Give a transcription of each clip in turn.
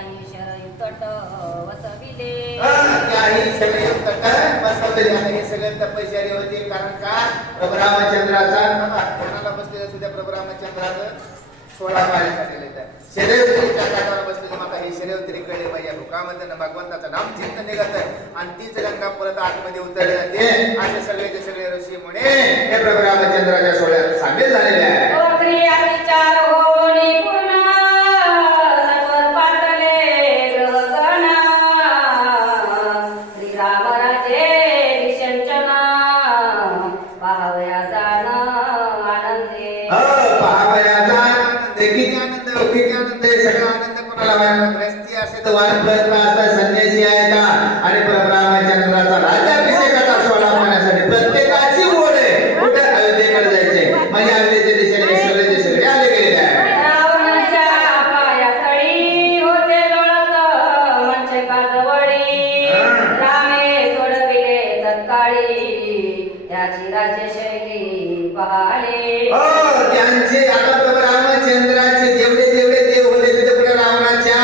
त्याही शरयुक्त तट वसविले त्याही शरयुक्त तट वसविले. आणि हे सगळे तपश्चर्या होती. कारण का प्रभू रामचंद्राचा कोणाला बसलेलं सुद्धा प्रभू रामचंद्राचं 16 पाया झालेले आहेत. शरयुत्रीच्या काठावर बसलेले माता हे शरयुत्री कळले पाहिजे. भूकामधनं भगवंताचं नाम चिंतन निघत आणि तीच गंगा परत आतमध्ये उतरले जाते. असे सगळेचे सगळे ऋषी मुनी हे प्रभू रामचंद्राच्या सोहळ्यात सामील झालेले आहेत. संन्यासी आहेत आणि प्रभू रामचंद्राचा राज्याभिषेकाचा सोहळा पाहण्यासाठी प्रत्येकाची ओढ आहे. कुठे अयोध्येकडे जायचे म्हणजे अयोध्येच्या दिशेने सगळे आले गेलेले आहे. त्यांचे आता प्रभू रामचंद्राचे जेवढे देव होते तिथे पुढे रावणाच्या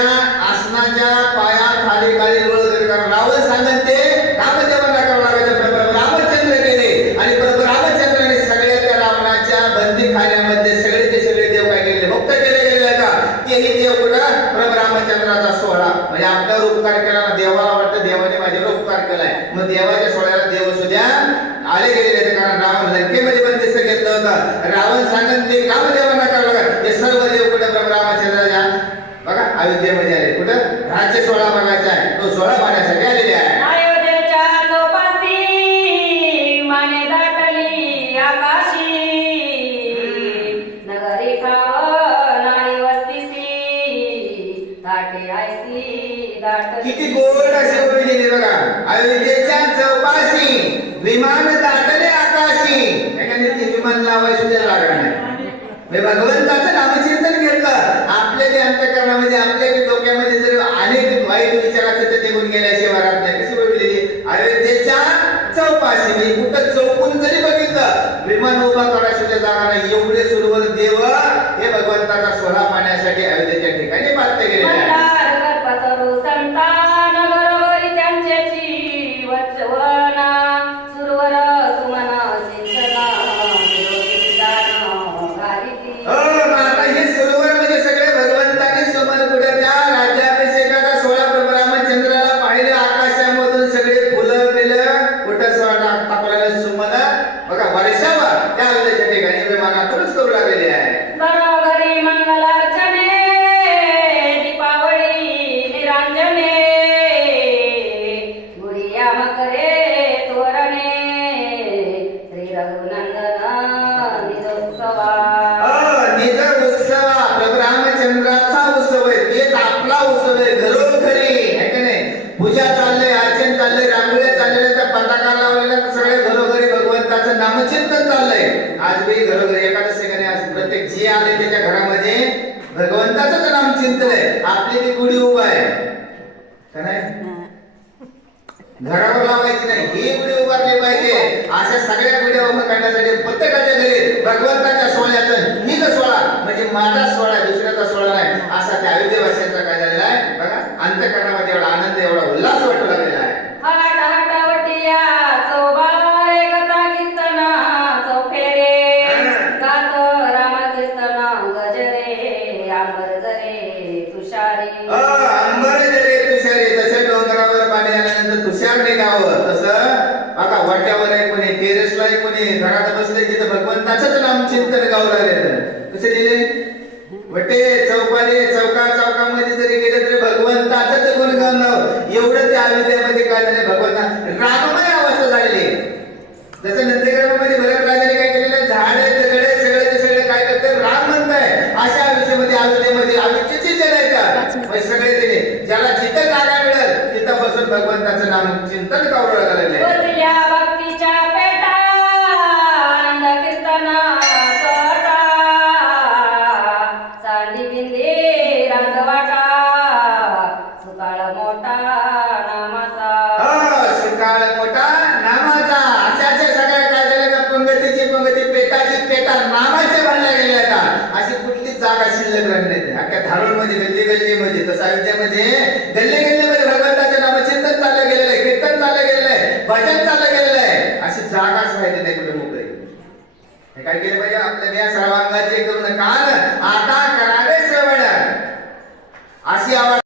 आसनाच्या पाया खाली रावण सांगत ते रामदेवांना करावं लागायचं. प्रभू रामचंद्र गेले आणि प्रभू रामचंद्राने सगळ्या त्या रावणाच्या बंदीखान्यामध्ये सगळे देव काय केले मुक्त केले गेले का तेही देव कुठं प्रभू रामचंद्राचा सोहळा म्हणजे आपल्यावर उपकार केला ना. देवाला वाटतं देवाने माझ्यावर उपकार केलाय मग देवाच्या सोहळ्याला देव सुद्धा आले गेलेले. कारण रावण लंकेमध्ये बंदिस्त घेतलं होतं. रावण सांगत ते रामदेवांना करावं लागत. हे सर्व देव कुठं प्रभू रामचंद्राच्या बघा अयोध्येमध्ये आले. कुठं राज्य सोहळा बघायचा आहे तो सोहळा पाहण्यासाठी आलेले आहे. किती गोड अशी ओळी दिली बघा. अयोध्येच्या चौपाशी विमान दाटले आकाशी. विमान लावाय सुद्धा लागणार नाही. भगवंताचं नामचिंतन घेतलं. आपल्या जे अंतःकरणामध्ये आपल्या डोक्यामध्ये जर अनेक वाईट विचार असतील तर ते निघून गेल्याशिवाय राहत नाही. कशी बोललेली अयोध्येच्या चौपाशी म्हणजे कुठं चौकून जरी बघितलं विमान उभा करा सुद्धा जागा नाही. एवढे सुरवर देव हे भगवंताचा सोहळा पाहण्यासाठी अयोध्येच्या ठिकाणी पाहते गेले. नामचिंतन चाललंय. आज बी घरोघरी एकादशी आज प्रत्येक जे आले त्याच्या घरामध्ये भगवंताचं नामचिंतन आहे. आपली ती गुढी उभा आहे का नाही घरावर लावायची नाही. ही गुढी उभारली पाहिजे. अशा सगळ्या गुढ्या उभा करण्यासाठी प्रत्येकाच्या घरी भगवंताच्या सोहळ्याचं हीच सोहळा म्हणजे माझा सोहळा दुसऱ्याचा सोहळा नाही असा त्या अयोध्येवासियांचा काय झालेला आहे बघा. अंतःकरणामध्ये एवढा आनंद एवढा उल्हास वाटू लागलेला आहे. वाट्यावर आहे कोणी टेरेसला आहे कोणी घरात बसले तिथं भगवंताचंच नाम चिंतन गाऊ लागले. कसे दिले वटे चौकाने चौकामध्ये जरी गेले तरी भगवंताचंच गुणगान एवढं त्या अयोध्येमध्ये काय झालं भगवंता राममय अवस्था झालेली. जसं नंदीग्रामामध्ये भरत राजाने काय केलेलं झाडे दगडे सगळे काय करतात राम म्हणताय. अशा आयुष्यामध्ये अयोध्येमध्ये अयोध्येची जन येतात सगळे दिले ज्याला जिथं जागा मिळेल तिथं बसून भगवंताचं नाम चिंतन गाऊ लागलेलं आहे. जागा शिल्लक राहिली नाही. अख्ख्या धारोळमध्ये गल्ली गल्लीमध्ये तसं अयोध्येमध्ये गल्ली गल्लीमध्ये भगवंताच्या नामचिंतन चाललं गेलेलं आहे, कीर्तन चाललं गेलेलं आहे, भजन चाललं गेलेलं आहे. अशी जागाच राहिली नाही कुठे मोकळी. हे काय केलं पाहिजे आपल्या या सर्वांगाचे करून कान आता करावे श्रवण अशी आवाज